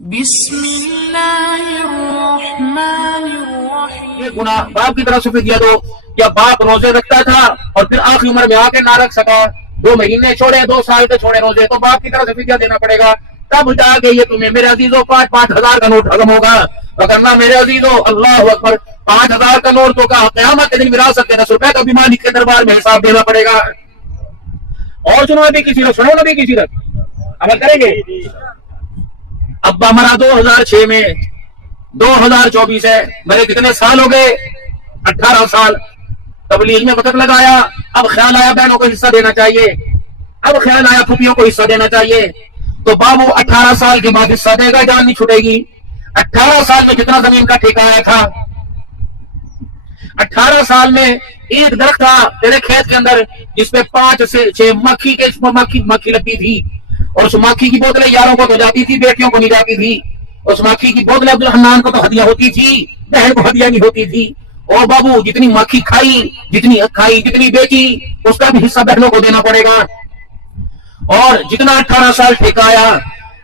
بسم اللہ الرحمن الرحیم. یہ گناہ باپ کی طرف سے فدیہ دو. یا باپ روزے رکھتا تھا اور پھر آخری عمر میں آ کے نہ رکھ سکا, 2 مہینے چھوڑے, 2 سال کے چھوڑے روزے, تو باپ کی طرف سے فدیہ دینا پڑے گا. تب جا کے یہ تمہیں میرے عزیزوں 5-5 ہزار کا نوٹ ہضم ہوگا. وگرنہ میرے عزیزوں اللہ اکبر 5,000 کا نوٹ تو کا قیامت کے دن وراثت کے 10 روپے کا بھی مالک کے دربار میں حساب دینا پڑے گا. اور سنو نبی کی سیرت, سنو نبی کی سیرت, عمل کریں گے. ابا مرا 2006 میں, 2024 ہے, میرے کتنے سال ہو گئے؟ 18 سال. تبلیغ میں وقت لگایا, اب خیال آیا بہنوں کو حصہ دینا چاہیے, اب خیال آیا پھوپھیوں کو حصہ دینا چاہیے. تو بابو 18 سال کے بعد حصہ دے گا, جان نہیں چھٹے گی. 18 سال میں کتنا زمین کا ٹھیکہ آیا تھا؟ 18 سال میں ایک درخت تھا تیرے کھیت کے اندر جس پہ 5 سے 6 مکھی لگتی تھی, اور اس مکھی کی بوتلیں یاروں کو تو جاتی تھی, بیٹیوں کو نہیں جاتی تھی. اس مکھی کی بوتلیں عبدالحنان کو تو ہدیہ ہوتی تھی, بہن کو ہدیہ نہیں ہوتی تھی. اور بابو جتنی مکھی کھائی, جتنی بیچی, اس کا بھی حصہ بہنوں کو دینا پڑے گا. اور جتنا 18 سال ٹھیکہ آیا,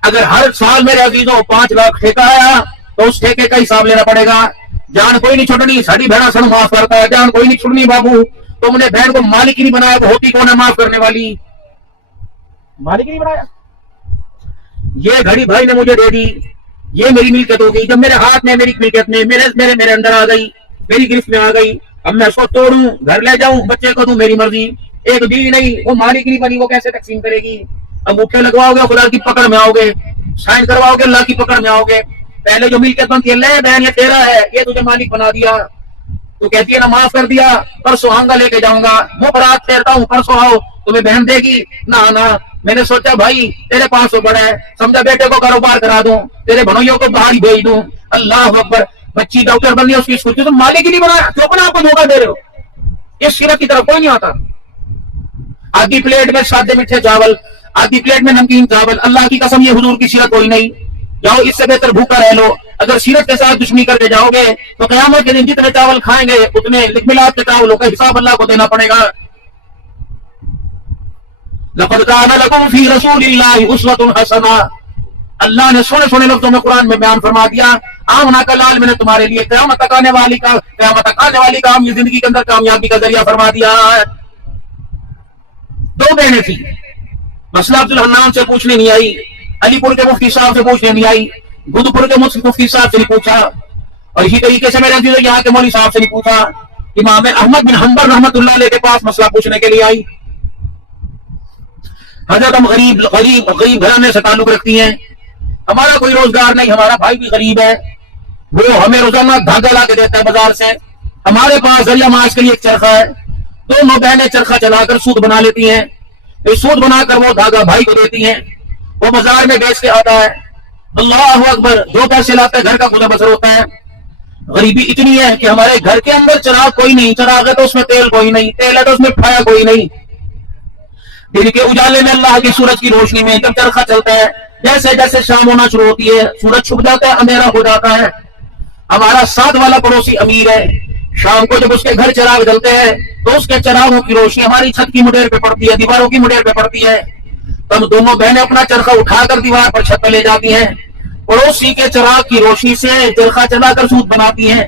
اگر ہر سال میرے عزیزوں 5 لاکھ ٹھیکہ آیا تو اس ٹھیکے کا حساب لینا پڑے گا. جان کوئی نہیں چھوڑنی, ساڑی بہنا سن معاف کرتا ہے, جان کوئی نہیں چھوڑنی. بابو تم نے بہن کو مالک ہی نہیں بنایا, وہ ہوتی کون ہے معاف کرنے والی؟ مالک ہی نہیں بنایا. یہ گھڑی بھائی نے مجھے دے دی, یہ میری ملکت ہو گئی. جب میرے ہاتھ میں, میری ملکت میں, میرے اندر آ گئی, میری گرفت میں آ گئی, اب میں اس کو توڑوں, گھر لے جاؤں, بچے کو دوں, میری مرضی. ایک بیوی نہیں, وہ مالک نہیں بنی, وہ کیسے تقسیم کرے گی؟ اب مٹھے لگواؤ گے خدا کی پکڑ میں آؤ گے, سائن کرواؤ گے اللہ کی پکڑ میں آؤ گے. پہلے جو ملکت بنتی ہے, لے بہن یہ تیرا ہے, یہ تجھے مالک بنا دیا, تو کہتی ہے نا معاف کر دیا, پرسوں آنگا لے کے جاؤں گا, وہ برات پھیرتا ہوں, پرسوں آؤ, تمہیں بہن دے گی نہ. میں نے سوچا بھائی تیرے 500 بڑا ہے, سمجھا بیٹے کو کاروبار کرا دوں, تیرے بھائیوں کو باہر بھیج دوں. اللہ اکبر, بچی ڈاکٹر بنی, اس کی سوچی تم مالک ہی نہیں بنایا, تو اپنا آپ کو دھوکہ دے رہے ہو. اس سیرت کی طرف کوئی نہیں آتا. آدھی پلیٹ میں سادے میٹھے چاول, آدھی پلیٹ میں نمکین چاول, اللہ کی قسم یہ حضور کی سیرت کوئی نہیں. جاؤ اس سے بہتر بھوکا رہ لو. اگر سیرت کے ساتھ دشمنی کر کے جاؤ گے تو قیامت کے دن جتنے چاول کھائیں گے اتنے ملاد کے چاولوں کا حساب اللہ کو دینا پڑے گا. لقد كان لكم في رسول الله اسوة حسنة, اللہ نے سونے لفظوں میں قرآن میں بیان فرما دیا, آمنا کا لال میں نے تمہارے لیے قیامت تک آنے والی کام, یہ زندگی کے اندر کامیابی کا ذریعہ فرما دیا ہے. 2 بہنیں تھی, مسئلہ عبدالحنان سے پوچھنے نہیں آئی, علی پور کے مفتی صاحب سے پوچھنے نہیں آئی, گودپور کے مفتی صاحب سے نہیں پوچھا, اور اسی طریقے سے میرے عزیزوں یہاں کے مولوی صاحب سے نہیں پوچھا. امام احمد بن حنبل رحمۃ اللہ علیہ کے پاس مسئلہ پوچھنے کے لیے آئی. حضرت ہم غریب گھرانے سے تعلق رکھتی ہیں, ہمارا کوئی روزگار نہیں, ہمارا بھائی بھی غریب ہے, وہ ہمیں روزانہ دھاگا لا کے دیتا ہے بازار سے, ہمارے پاس ذریعہ معاش کے لیے ایک چرخہ ہے. 2 بہنیں چرخہ چلا کر سود بنا لیتی ہیں, سود بنا کر وہ دھاگا بھائی کو دیتی ہیں, وہ بازار میں بیچ کے آتا ہے. اللہ اکبر, جو پیسے لاتا ہے گھر کا گزر بسر ہوتا ہے. غریبی اتنی ہے کہ ہمارے گھر کے اندر چراغ کوئی نہیں, چراغ ہے تو اس میں تیل کوئی نہیں, تیل ہے تو اس میں پھایا کوئی نہیں. دن کے اجالے میں اللہ کی سورج کی روشنی میں جب چرخہ چلتا ہے, جیسے جیسے شام ہونا شروع ہوتی ہے, سورج چھپ جاتا ہے, اندھیرا ہو جاتا ہے. ہمارا ساتھ والا پڑوسی امیر ہے, شام کو جب اس کے گھر چراغ جلتے ہیں تو اس کے چراغوں کی روشنی ہماری چھت کی مڈیر پہ پڑتی ہے, دیواروں کی مڈیر پہ پڑتی ہے. تب دونوں بہنیں اپنا چرخہ اٹھا کر دیوار پر چھت پہ لے جاتی ہیں, پڑوسی کے چراغ کی روشنی سے چرخہ چلا کر سود بناتی ہیں.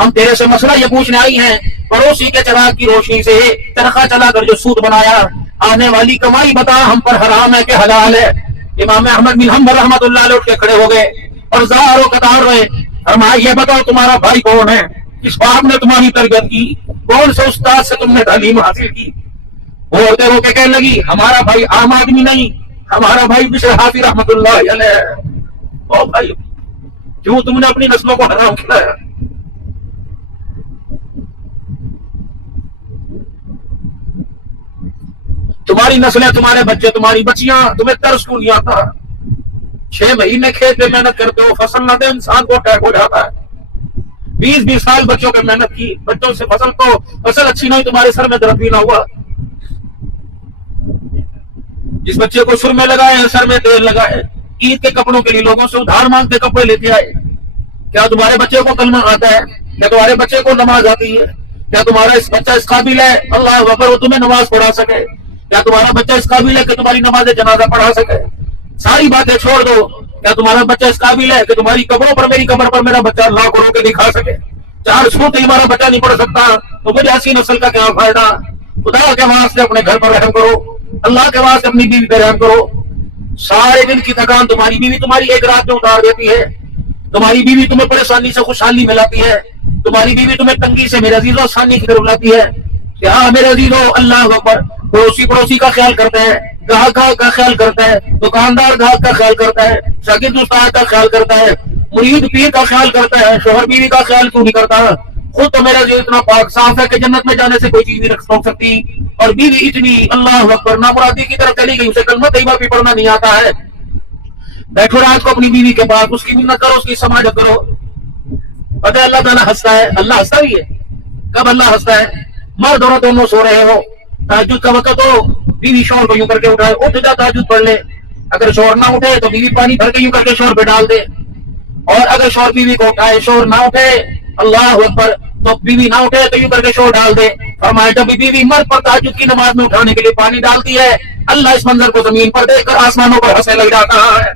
ہم تیرے سے مسئلہ یہ پوچھنے آئی ہیں, پڑوسی کے چراغ کی روشنی سے چرخہ چلا کر جو سود بنایا, آنے والی کمائی بتا ہم پر حرام ہے کہ حلال ہے؟ امام احمد بن حنبل رحمۃ اللہ علیہ اٹھ کے کھڑے ہو گئے اور زار و قطار رہے. فرمایا یہ بتاؤ تمہارا بھائی کون ہے, کس باپ نے تمہاری تربیت کی, کون سے استاد سے تم نے تعلیم حاصل کی؟ وہ ہوتے ہو کے کہنے لگی ہمارا بھائی عام آدمی نہیں, ہمارا بھائی بشر حافظ رحمۃ اللہ علیہ. او بھائی کیوں تم نے اپنی نسلوں کو حرام کھلایا؟ تمہاری نسلیں, تمہارے بچے, تمہاری بچیاں, تمہیں ترس کیوں نہیں آتا؟ 6 مہینے کھیت میں محنت کرتے ہو, فصل نہ دے انسان کو اٹیک ہو جاتا ہے. 20 سال بچوں پہ محنت کی, بچوں سے فصل اچھی نہیں, تمہارے سر میں درد بھی نہ ہوا. جس بچے کو سر میں لگائے, سر میں تیل لگائے, عید کے کپڑوں کے لیے لوگوں سے ادھار مانگ کے کپڑے لیتے آئے. کیا تمہارے بچے کو کلمہ آتا ہے؟ کیا تمہارے بچے کو نماز آتی ہے؟ کیا تمہارا بچہ اس قابل ہے اللہ اکبر وہ تمہیں نماز پڑھا سکے؟ کیا تمہارا بچہ اس قابل ہے کہ تمہاری نماز جنازہ پڑھا سکے؟ ساری باتیں چھوڑ دو, क्या तुम्हारा बच्चा इस काबिल है कि तुम्हारी कब्रों पर, मेरी कब्र पर मेरा बच्चा अल्लाह को रोके दिखा सके? 4 सूरत हमारा बच्चा नहीं पढ़ सकता तो मुझे ऐसी नस्ल का क्या फायदा? खुदा के वास्ते अपने घर पर रहम करो, अल्लाह के वास्ते अपनी बीवी पर रहम करो। सारे दिन की थकान तुम्हारी बीवी तुम्हारी एक रात में उतार देती है। तुम्हारी बीवी तुम्हें परेशानी से खुशहाली मिलाती है। तुम्हारी बीवी तुम्हें तंगी से मेरे अजीजों आसानी की तरफ लाती है। क्या मेरे अजीजों, अल्लाह अकबर, पड़ोसी का ख्याल करता है, ग्राहक का ख्याल करता है, दुकानदार ग्राहक का ख्याल करता है, शागिर्द उस्ताद का ख्याल करता है, मुरीद पीर का ख्याल करता है, शोहर बीवी का ख्याल क्यों नहीं करता? खुद तो मेरा जी इतना पाक साफ है कि जन्नत में जाने से कोई चीज नहीं रोक सकती, और बीवी इतनी अल्लाह अकबर नामुरादी की तरफ चली गई, उसे कलमा तैयबा भी पढ़ना नहीं आता है। बैठो रात को अपनी बीवी के पास, उसकी मिन्नत करो, उसकी समाजत करो। पता है अल्लाह ताला हंसता है, अल्लाह हंसता भी है। कब अल्लाह हंसता है? मर्द और दोनों सो रहे हो, तहज्जुद का वक्त हो, बीवी शोर को यूं करके उठाए, उठ जा तहज्जुद पढ़ ले। अगर शोर ना उठे तो बीवी पानी भर के यूं करके शोर पे डाल दे, और अगर शोर बीवी को उठाए, शोर ना उठे, अल्लाह अकबर, तो बीवी ना उठे तो यूं करके शोर डाल दे। फरमाया जब बीवी मर्द पर तहज्जुद की नमाज में उठाने के लिए पानी डालती है, अल्लाह इस मंजर को जमीन पर देखकर आसमानों पर हंसने लग जाता है।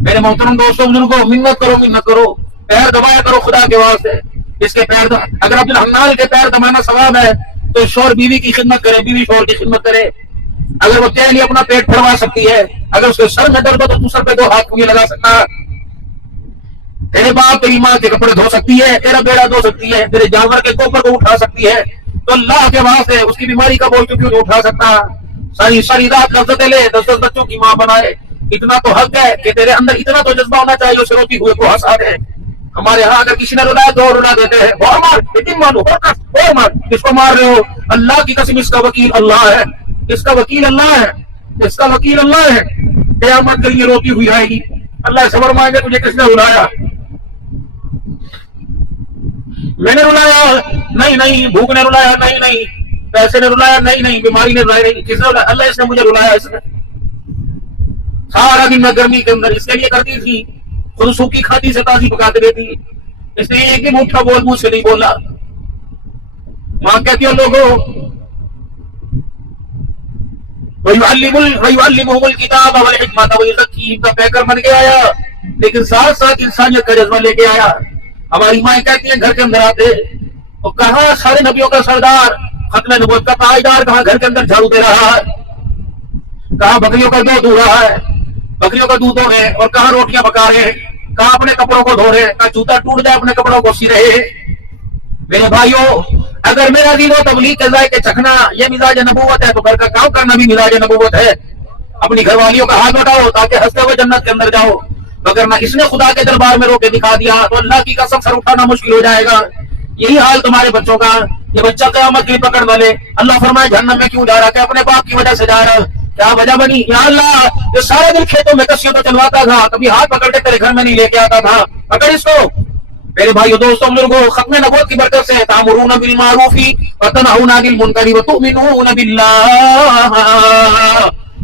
मेरे मोहतरम दोस्तों, बुजुर्गों, मिन्नत करो, पैर दबाया करो खुदा के वास्ते। इसके पैर अगर अब्दुल हन्नान के पैर दबाना सवाब है तो शोर बीवी की खिदमत करे, बीवी शोर की खिदमत करे। अगर वो तेरे लिए अपना पेट फड़वा सकती है, अगर उसके सर में दर्द हो तो तू सर पे 2 हाथ नहीं लगा सकता। तेरे बाप तेरी माँ के कपड़े धो सकती है, तेरा बेड़ा धो सकती है, तेरे जानवर के गोबर को उठा सकती है, तो अल्लाह के वास्ते उसकी बीमारी का बोझ क्यों नहीं उठा सकता? सारी रात लफ्ज़तें ले, 10 बच्चों की माँ बनाए। इतना तो हक है कि तेरे अंदर इतना तो जज्बा होना चाहिए उसे रोती हुए को हंसा दे। हमारे यहाँ अगर किसी ने रुलाया तो रुला देते हैं, और मार, और मार, किसको मार रहे हो? अल्लाह की कसम, इसका वकील अल्लाह है, इसका वकील अल्लाह है, इसका वकील अल्लाह है। क़यामत के लिए रोती हुई आएगी, अल्लाह से सबर मांगे तुझे किसने रुलाया? मैंने रुलाया? नहीं। भूख ने रुलाया? नहीं। पैसे ने रुलाया? नहीं। बीमारी ने रुलाया? नहीं। किसने रुलाया? अल्लाह, इसने मुझे रुलाया। इसने सारा दिन मैं गर्मी के अंदर इसके लिए करती थी, खुद सूखी खाती से ताजी पका के देती, इसने एक भी मुठ्ठा बोल मुझसे नहीं बोला। मां कहती हो लोगों, वयुअल्लिमुहुल किताब वल हिकमत व युज़क्कीहिम का पैकर बन के आया, लेकिन साथ साथ इंसानियत का जज्बा लेके आया। हमारी माएं कहती हैं घर के अंदर आते तो कहा सारे नबियों का सरदार, खत्म नबूवत का ताजदार, कहा घर के अंदर झाड़ू दे रहा है, कहा बकरियों का दूध धो रहा है, बकरियों का दूध धो रहे हैं, और कहा रोटियां पका रहे हैं, कहा अपने कपड़ों को धो रहे हैं, कहा जूता टूट जाए अपने कपड़ों को सी रहे हैं। मेरे भाइयों, अगर मेरा दीन व तबलीग के जायके चखना ये मिजाज नबूवत है तो घर का काम करना भी मिजाज नबूवत है। अपनी घरवालियों का हाथ उठाओ ताकि हंसते हुए जन्नत के अंदर जाओ। अगर ना इसने खुदा के दरबार में रोके दिखा दिया तो अल्लाह की कसम सर उठाना मुश्किल हो जाएगा। यही हाल तुम्हारे बच्चों का। ये बच्चा क़यामत के लिए पकड़ वाले, अल्लाह फरमाए जहन्नम में क्यों जा रहा है? अपने बाप की वजह से जा रहा। क्या वजह बनी? या अल्लाह, ये सारे दिन खेतों में कस्सियों पर चलवाता था, कभी हाथ पकड़ के तेरे घर में नहीं लेके आता था, पकड़ इसको। मेरे भाइयों दोस्तों बुजुर्गों, खत्म नबूवत की बरकत से तामुरून बिल मारूफी व तनहूना अनिल मुनकरी व तुमिनून बिल्लाह,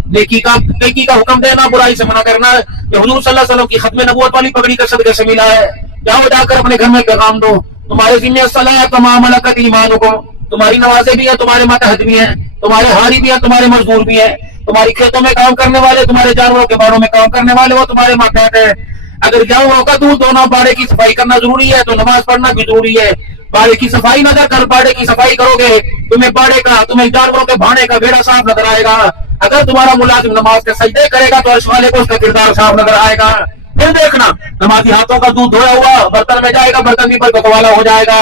नेकी का हुक्म देना, बुराई से मना करना, ये हुजूर सल्लल्लाहु अलैहि वसल्लम की खत्म नबूवत वाली पगड़ी के सदक़े से मिला है। जाओ जाकर अपने घर में पैगाम दो, तुम्हारे जिम्मे सलात तमाम लकत ईमानुकुम, तुम्हारी नमाज़ें भी है, तुम्हारे मातहत भी है, तुम्हारे हारी भी है, तुम्हारे मजदूर भी है, तुम्हारी खेतों में काम करने वाले, तुम्हारे जानवरों के बाड़ों में काम करने वाले, वो तुम्हारे मातहत है। अगर जानवरों का दूध धोना, बाड़े की सफाई करना जरूरी है तो नमाज पढ़ना भी जरूरी है। बाड़े की सफाई नजर कर, बाड़े की सफाई करोगे, तुम्हें जानवरों के भाड़े का बेड़ा साफ नजर आएगा। अगर तुम्हारा मुलाजिम नमाज के सजदे करेगा तो अर्श वाले को उसका किरदार साफ नजर आएगा। फिर देखना, नमाजी हाथों का दूध धोया हुआ बर्तन में जाएगा, बर्तन भी बरकत वाला हो जाएगा।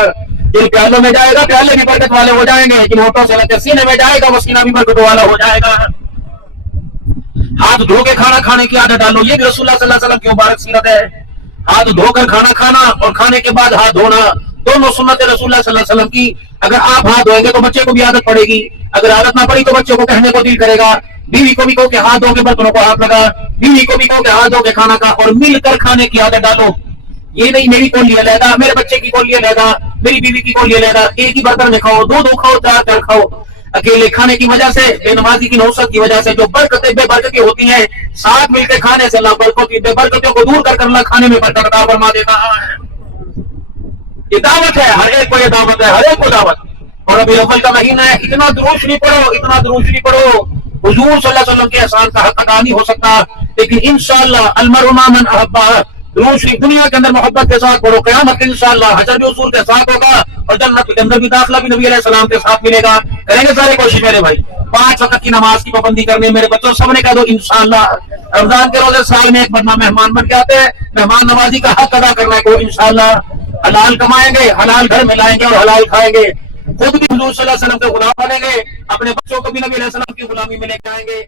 जिन प्यालों में जाएगा, प्याले भी बरकत वाले हो जाएंगे। जिन होठों से लेकर सीने में जाएगा, वो सीना भी बरकत वाला हो जाएगा। हाथ धो के खाना खाने की आदत डालो, ये भी रसूलुल्लाह सल्लल्लाहु अलैहि वसल्लम की मुबारक सीरत है। हाथ धोकर खाना खाना और खाने के बाद हाथ धोना, दोनों सुन्नत है रसूलुल्लाह सल्लल्लाहु अलैहि वसल्लम की। अगर आप हाथ धोएंगे तो बच्चे को भी आदत पड़ेगी, अगर आदत ना पड़ी तो बच्चे को कहने को दिल करेगा। बीवी को भी कहो कि हाथ धो के बर्तनों को हाथ लगा, बीवी को भी कहो कि हाथ धो के खाना खा, और मिलकर खाने की आदत डालो। ये नहीं मेरी कोली अलहदा, मेरे बच्चे की कोली अलहदा, मेरी बीवी की कोली अलहदा, एक ही बर्तन में खाओ, दो खाओ, चार खाओ। अकेले खाने की वजह से, बेनमाजी की नौसत की वजह से जो बरकतें बेबरकती होती हैं, साथ मिलकर खाने से अल्लाह बेबरकतियों को दूर कर अल्लाह खाने में बरकत अता फरमा देता है। ये दावत है, हर एक को ये दावत है, हर एक को दावत। और अभी अव्वल का महीना है, इतना दुरूद शरीफ पढ़ो, इतना दुरूद शरीफ पढ़ो। حضور صلی اللہ علیہ وسلم کے احسان کا حق ادا نہیں ہو سکتا، لیکن انشاءاللہ المرء مع من احبہ، درود شریف دنیا کے اندر محبت کے ساتھ پڑھو، قیامت کے انشاءاللہ حشر بھی حضور کے ساتھ ہوگا اور جنت کے اندر بھی داخلہ بھی نبی علیہ السلام کے ساتھ ملے گا۔ کریں گے سارے کوشش میرے بھائی، 5 وقت کی نماز کی پابندی کرنے، میرے بچوں سب نے کہہ دو انشاءاللہ رمضان کے روزے سال میں ایک بار مہمان بن کے آتے ہیں، مہمان نوازی کا حق ادا کرنا ہے کو انشاءاللہ حلال کمائیں گے، حلال گھر میں لائیں گے اور حلال کھائیں گے، خود بھی حضور صلی اللہ علیہ وسلم کے غلام بنیں گے، اپنے بچوں کو بھی نبی علیہ السلام کی غلامی میں لے کے آئیں گے۔